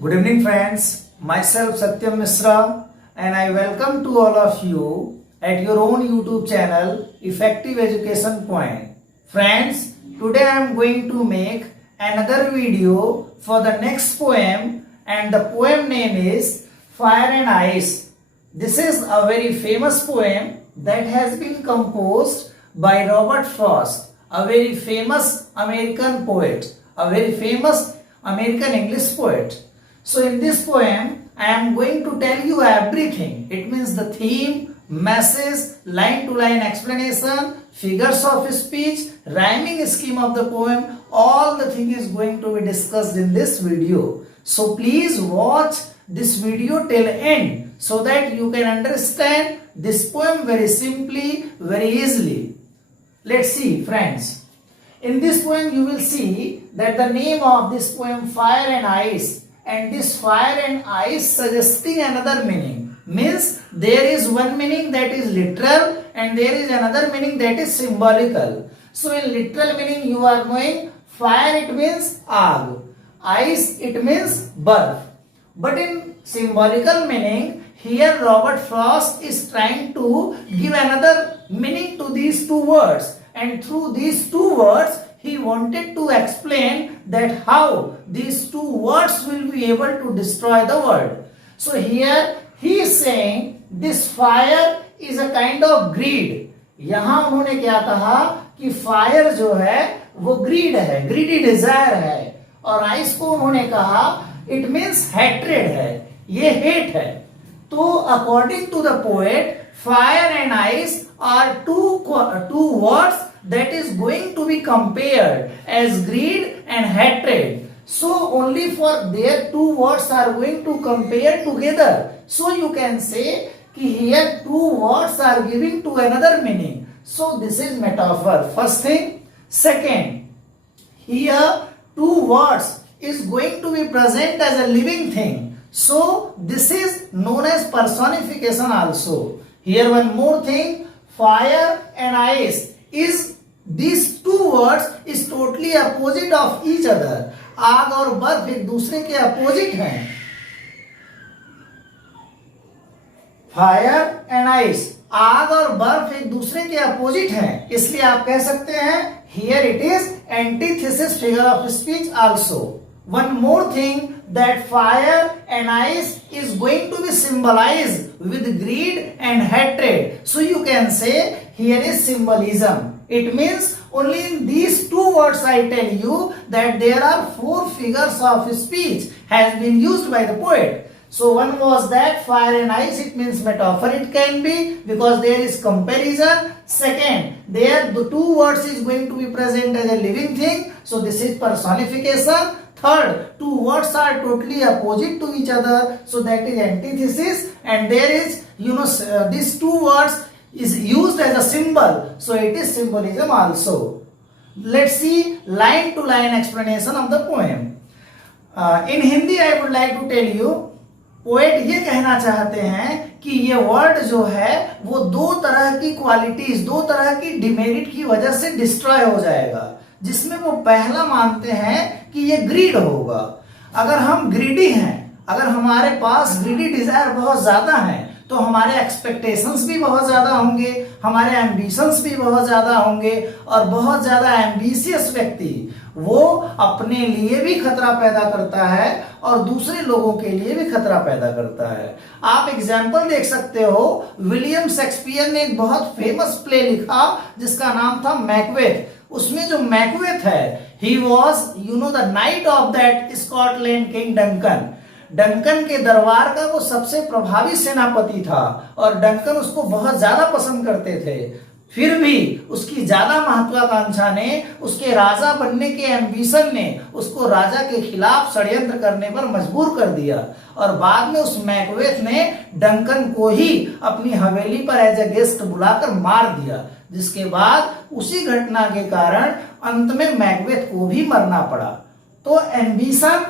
Good evening, friends. Myself Satyam Misra, and I welcome to all of you at your own YouTube channel, Effective Education Point. Friends, today I am going to make another video for the next poem, and the poem name is Fire and Ice. This is a very famous poem that has been composed by Robert Frost, a very famous American poet, a very famous American English poet. So in this poem, I am going to tell you everything. It means the theme, message, line to line explanation, figures of speech, rhyming scheme of the poem, all the thing is going to be discussed in this video. So please watch this video till end so that you can understand this poem very simply, very easily. Let's see, friends. In this poem you will see that the name of this poem Fire and Ice, and this fire and ice suggesting another meaning, means there is one meaning that is literal and there is another meaning that is symbolical. So in literal meaning you are knowing fire it means aag, ice it means barf. But in symbolical meaning, here Robert Frost is trying to give another meaning to these two words, and through these two words he wanted to explain that how these two words will be able to destroy the world. So here he is saying this fire is a kind of greed. यहाँ उन्होंने क्या कहा कि fire जो है वो grid है, greedy Dzire है, और आइस को उन्होंने कहा इट मीन्स हैट्रेड है, ये हेट है. तो according to the poet fire and ice are two words that is going to be compared as greed and hatred. So only for their two words are going to compare together. So you can say कि here two words are giving to another meaning. So this is metaphor. First thing. Second, here two words is going to be present as a living thing. So this is known as personification also. Here one more thing. Fire and ice is these two words is totally opposite of each other. आग और बर्फ एक दूसरे के opposite हैं. Fire and ice, आग और बर्फ एक दूसरे के अपोजिट हैं, इसलिए आप कह सकते हैं here it is antithesis figure of speech also. One more thing, that fire and ice is going to be symbolized with greed and hatred. So you can say here is symbolism. It means only in these two words I tell you that there are four figures of speech has been used by the poet. So one was that fire and ice, it means metaphor it can be because there is comparison. Second, there the two words is going to be present as a living thing. So this is personification. Third, two words are totally opposite to each other. So that is antithesis. And there is, these two words is used as a symbol. So it is symbolism also. Let's see line to line explanation of the poem. In Hindi I would like to tell you, poet ये कहना चाहते हैं कि ये word जो है वो दो तरह की क्वालिटीज, दो तरह की डिमेरिट की वजह से डिस्ट्रॉय हो जाएगा, जिसमें वो पहला मानते हैं कि ये ग्रीड होगा. अगर हम ग्रीडी हैं, अगर हमारे पास ग्रीडी डिजायर बहुत ज्यादा है तो हमारे एक्सपेक्टेशंस भी बहुत ज्यादा होंगे, हमारे एम्बिशंस भी बहुत ज्यादा होंगे, और बहुत ज्यादा एम्बिशियस व्यक्ति वो अपने लिए भी खतरा पैदा करता है और दूसरे लोगों के लिए भी खतरा पैदा करता है. आप एग्जाम्पल देख सकते हो, विलियम शेक्सपियर ने एक बहुत फेमस प्ले लिखा जिसका नाम था मैकबेथ. उसमें जो मैकबेथ है, he was the night of that Scotland king Duncan. Duncan के दरबार का वो सबसे प्रभावी सेनापति था और डंकन उसको बहुत ज्यादा पसंद करते थे. फिर भी उसकी ज्यादा महत्वाकांक्षा ने, उसके राजा बनने के एम्बिशन ने उसको राजा के खिलाफ षड्यंत्र करने पर मजबूर कर दिया, और बाद में उस मैकबेथ ने डंकन को ही अपनी हवेली पर एज ए गेस्ट बुलाकर मार दिया, जिसके बाद उसी घटना के कारण अंत में मैकबेथ को भी मरना पड़ा. तो ambition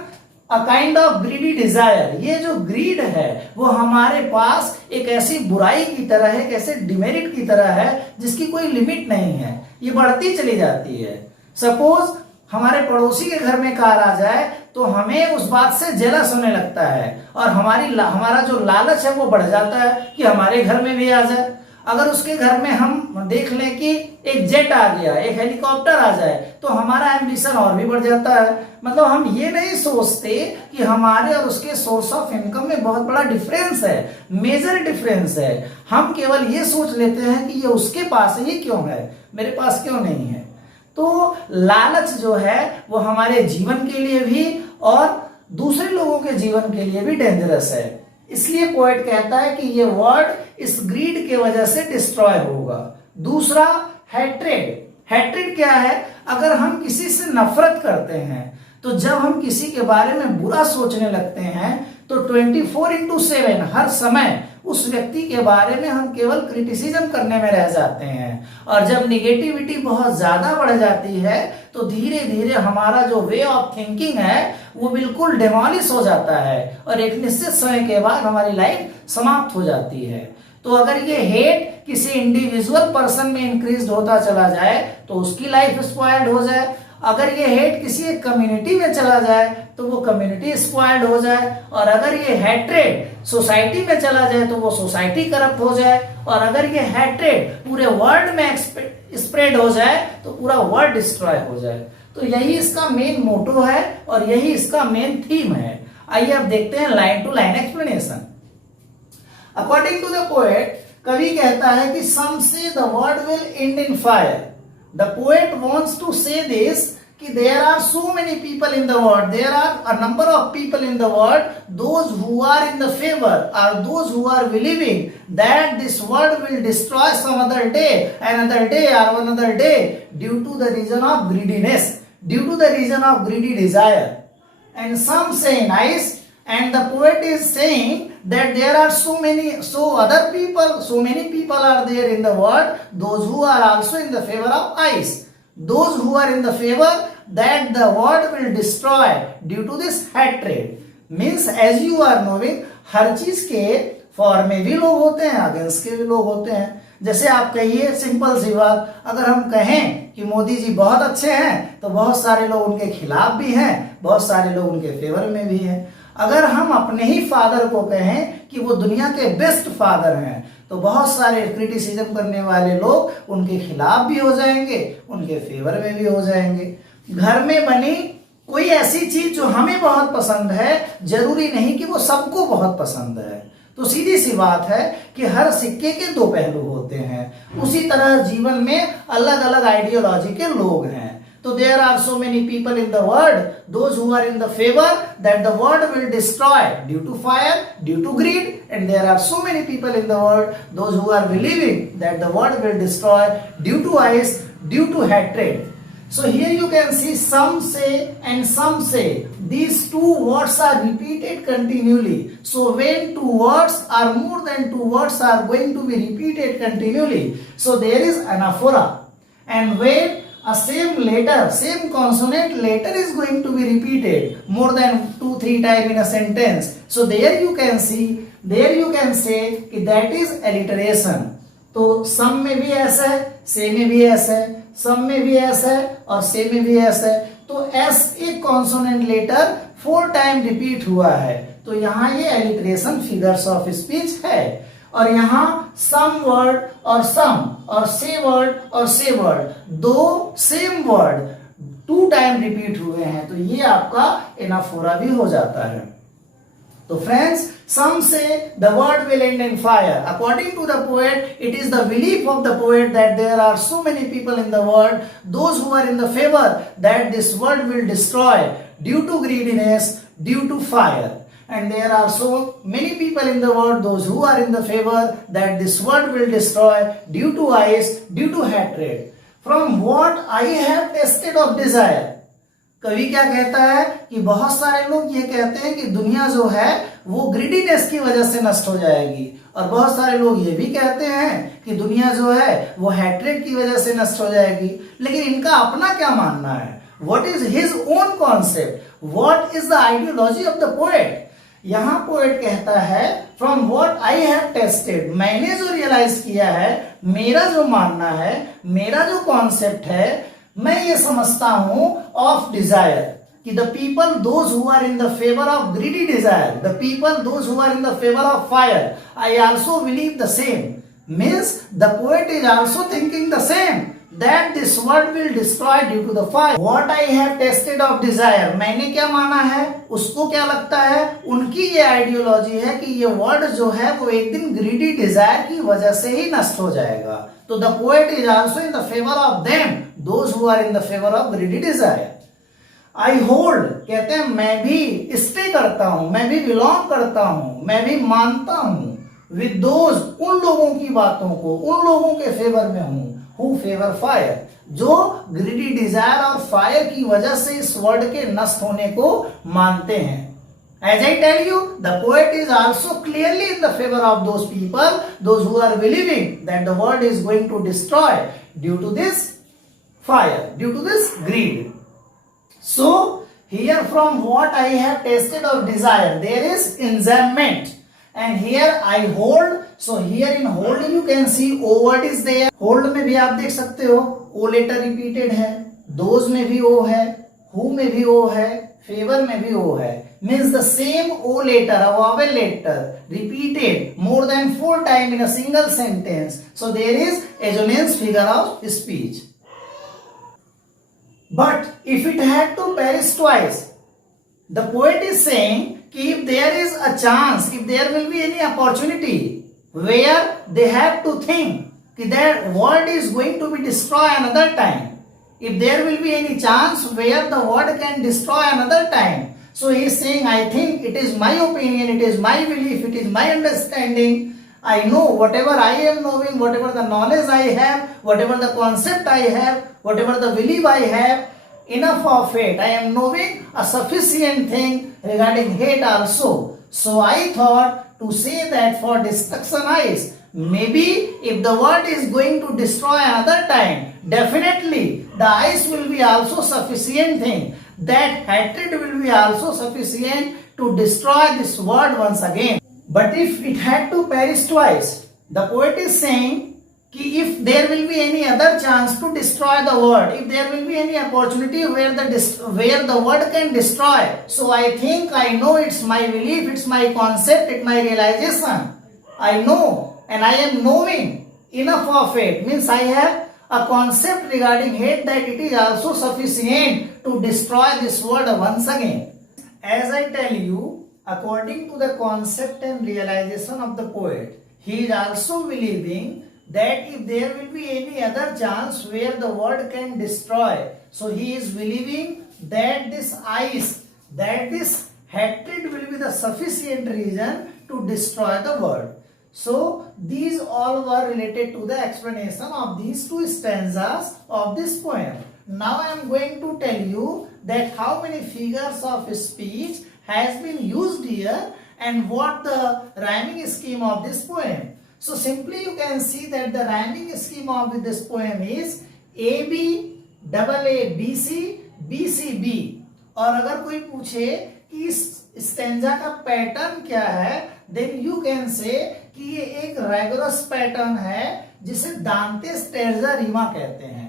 a kind of greedy desire, ये जो ग्रीड है वो हमारे पास एक ऐसी बुराई की तरह है, एक ऐसे डिमेरिट की तरह है जिसकी कोई लिमिट नहीं है, ये बढ़ती चली जाती है. सपोज हमारे पड़ोसी के घर में कार आ जाए तो हमें उस बात से जेलस होने लगता है और हमारा जो लालच है वो बढ़ जाता है कि हमारे घर में भी आ जाए। अगर उसके घर में हम देख लें कि एक जेट आ गया, एक हेलीकॉप्टर आ जाए, तो हमारा एम्बिशन और भी बढ़ जाता है। मतलब हम ये नहीं सोचते कि हमारे और उसके सोर्स ऑफ इनकम में बहुत बड़ा डिफरेंस है, मेजर डिफरेंस है। हम केवल ये सोच लेते हैं कि ये उसके पास है, ये क्यों है, मेरे पास क्यों नहीं है। तो लालच जो है वो हमारे जीवन के लिए भी और दूसरे लोगों के जीवन के लिए भी डेंजरस है। इसलिए पोएट कहता है कि ये वर्ड इस ग्रीड के वजह से डिस्ट्रॉय होगा। दूसरा, हैट्रेड। हैट्रेड क्या है? अगर हम किसी से नफरत करते हैं, तो जब हम किसी के बारे में बुरा सोचने लगते हैं तो 24/7 हर समय उस व्यक्ति के बारे में हम केवल क्रिटिसिज्म करने में रह जाते हैं। और जब निगेटिविटी बहुत ज्यादा बढ़ जाती है तो धीरे धीरे हमारा जो वे ऑफ थिंकिंग है वो बिल्कुल डेमोलिश हो जाता है और एक निश्चित समय के बाद हमारी लाइफ समाप्त हो जाती है। तो अगर ये हेट किसी इंडिविजुअल पर्सन में इंक्रीज होता चला जाए तो उसकी लाइफ स्पॉइल्ड हो जाए। अगर ये हेट किसी एक कम्युनिटी में चला जाए तो वो कम्युनिटी स्पॉइल्ड हो जाए। और अगर ये हैट्रेड सोसाइटी में चला जाए तो वो सोसाइटी करप्ट हो जाए। और अगर ये हैट्रेड पूरे वर्ल्ड में स्प्रेड हो जाए तो पूरा वर्ल्ड डिस्ट्रॉय हो जाए। तो यही इसका मेन मोटो है और यही इसका मेन थीम है। आइए अब देखते हैं line to line explanation. According to the poet, कवि कहता है कि some say the world will end in fire. The poet wants to say this कि there are so many people in the world, there are a number of people in the world, those who are in the favor or those who are believing that this world will destroy some other day, another day or another day due to the reason of greediness, due to the reason of greedy desire. And some say nice, and the poet is saying that there are so many people are there in the world, those who are also in the favor of ice, those who are in the favor that the world will destroy due to this hatred. Means as you are knowing, हर चीज के for में भी लोग होते हैं, against के भी लोग होते हैं। जैसे आप कहिए सिंपल सी बात, अगर हम कहें कि मोदी जी बहुत अच्छे हैं तो बहुत सारे लोग उनके खिलाफ भी हैं, बहुत सारे लोग उनके फेवर में भी हैं। अगर हम अपने ही फादर को कहें कि वो दुनिया के बेस्ट फादर हैं तो बहुत सारे क्रिटिसिज्म करने वाले लोग उनके खिलाफ भी हो जाएंगे, उनके फेवर में भी हो जाएंगे। घर में बनी कोई ऐसी चीज जो हमें बहुत पसंद है, जरूरी नहीं कि वो सबको बहुत पसंद है। तो सीधी सी बात है कि हर सिक्के के दो पहलू होते हैं। उसी तरह जीवन में अलग अलग आइडियोलॉजी के लोग हैं। So there are so many people in the world, those who are in the favor that the world will destroy due to fire, due to greed, and there are so many people in the world, those who are believing that the world will destroy due to ice, due to hatred. So here you can see some say and some say. These two words are repeated continually. So when two words or more than two words are going to be repeated continually, so there is anaphora. And when a same letter, same consonant letter is going to be repeated more than 2-3 times in a sentence, so there you can see, there you can say कि that is alliteration. तो some में भी ऐसा है, say में भी ऐसा है, some में भी ऐसा है और say में भी ऐसा है। तो s एक consonant letter 4 टाइम रिपीट हुआ है, तो यहाँ ये alliteration figures of speech है। और यहाँ सम वर्ड और सम और से वर्ड और से वर्ड दो सेम वर्ड 2 टाइम रिपीट हुए हैं, तो ये आपका एनाफोरा भी हो जाता है। तो friends, some say the world will end in fire. According to the poet, it is the belief of the poet that there are so many people in the world, those who are in the favor that this world will destroy due to greediness, due to fire. And there are so many people in the world, those who are in the favor that this world will destroy due to ice, due to hatred. From what I have tasted of desire. कवि क्या कहता है कि बहुत सारे लोग ये कहते हैं कि दुनिया जो है वो ग्रीडीनेस की वजह से नष्ट हो जाएगी, और बहुत सारे लोग ये भी कहते हैं कि दुनिया जो है वो हैट्रेड की वजह से नष्ट हो जाएगी। लेकिन इनका अपना क्या मानना है? What is his own concept? What is the ideology of the poet? यहाँ पोएट कहता है from what I have tested, मैंने जो रियलाइज किया है, मेरा जो मानना है, मेरा जो कॉन्सेप्ट है, मैं ये समझता हूं ऑफ डिजायर कि the people those who are in the favour of greedy desire, the people those who are in the favour of fire, I also believe the same. Means the poet is also thinking the same, that this world will destroy due to the fire. What I have tasted of desire, मैंने क्या माना है, उसको क्या लगता है, उनकी ये आइडियोलॉजी है कि ये वर्ल्ड जो है वो एक दिन ग्रीडी डिजायर की वजह से ही नष्ट हो जाएगा. तो the poet is also in the favour of them those who are in the favour of greedy desire. I hold कहते हैं मैं भी स्टे करता हूं, मैं भी बिलोंग करता हूं, मैं भी मानता हूं विद दोज उन लोगों की बातों को, उन लोगों के फेवर में हूं हु फेवर फायर, जो ग्रीडी डिजायर और फायर की वजह से इस वर्ल्ड के नष्ट होने को मानते हैं. As I tell you, the poet is also clearly in the favor of those people, those who are believing that the world is going to destroy due to this fire, due to this greed. So here from what I have tasted of desire, there is enjoyment. And here I hold, so here in hold you can see O word is there. Hold में भी आप देख सकते हो O letter repeated है, those में भी O है, who में भी O है, favor में भी O है. Means the same O letter, a vowel letter repeated more than 4 times in a single sentence. So there is assonance figure of speech. But if it had to perish twice, the poet is saying if there is a chance, if there will be any opportunity where they have to think that world is going to be destroyed another time, if there will be any chance where the world can destroy another time, so he is saying, I think, it is my opinion, it is my belief, it is my understanding, I know whatever I am knowing, whatever the knowledge I have, whatever the concept I have, whatever the belief I have, enough of it. I am knowing a sufficient thing regarding hate also. So I thought to say that for destruction eyes, maybe if the world is going to destroy another time, definitely the eyes will be also sufficient thing. That hatred will be also sufficient to destroy this world once again. But if it had to perish twice, the poet is saying if there will be any other chance to destroy the world, if there will be any opportunity where the world can destroy, so I think, I know, it's my belief, it's my concept, it's my realization, I know and I am knowing enough of it, means I have a concept regarding hate that it is also sufficient to destroy this world once again. As I tell you, according to the concept and realization of the poet, he is also believing that if there will be any other chance where the world can destroy, so he is believing that this ice, that this hatred will be the sufficient reason to destroy the world. So these all were related to the explanation of these two stanzas of this poem. Now I am going to tell you that how many figures of speech has been used here and what the rhyming scheme of this poem. So simply you can see that the rhyming scheme of this poem is AB, AA, BC, BCB. और अगर कोई पूछे कि इस stanza का pattern क्या है, then you can say कि ये एक रेगुलस पैटर्न है जिसे दांतेस टेर्जा रीमा कहते हैं.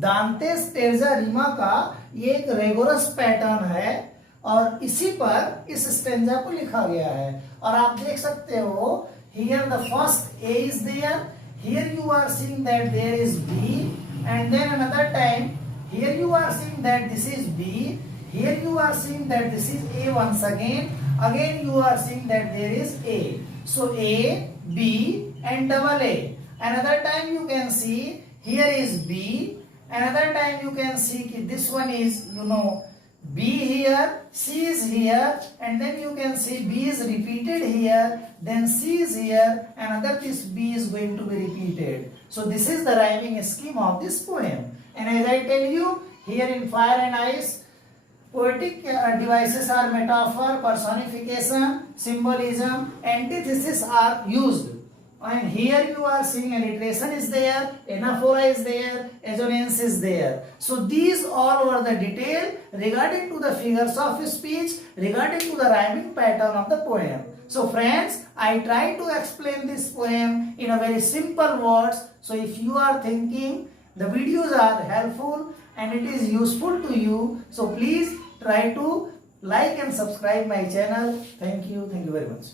दांतेस टेर्जा रीमा का ये एक रेगुलस पैटर्न है और इसी पर इस स्टेंजा को लिखा गया है. और आप देख सकते हो here the first A is there, here you are seeing that there is B, and then another time here you are seeing that this is B, here you are seeing that this is A once again you are seeing that there is A. So A, B and AA. Another time you can see here is B, another time you can see this one is B here, C is here, and then you can see B is repeated here, then C is here, another this B is going to be repeated. So this is the rhyming scheme of this poem. And as I tell you, here in Fire and Ice, poetic devices are metaphor, personification, symbolism, antithesis are used. And here you are seeing alliteration is there, anaphora is there, assonance is there. So these all were the detail regarding to the figures of speech, regarding to the rhyming pattern of the poem. So friends, I try to explain this poem in a very simple words. So if you are thinking the videos are helpful, and it is useful to you. So please try to like and subscribe my channel. Thank you very much.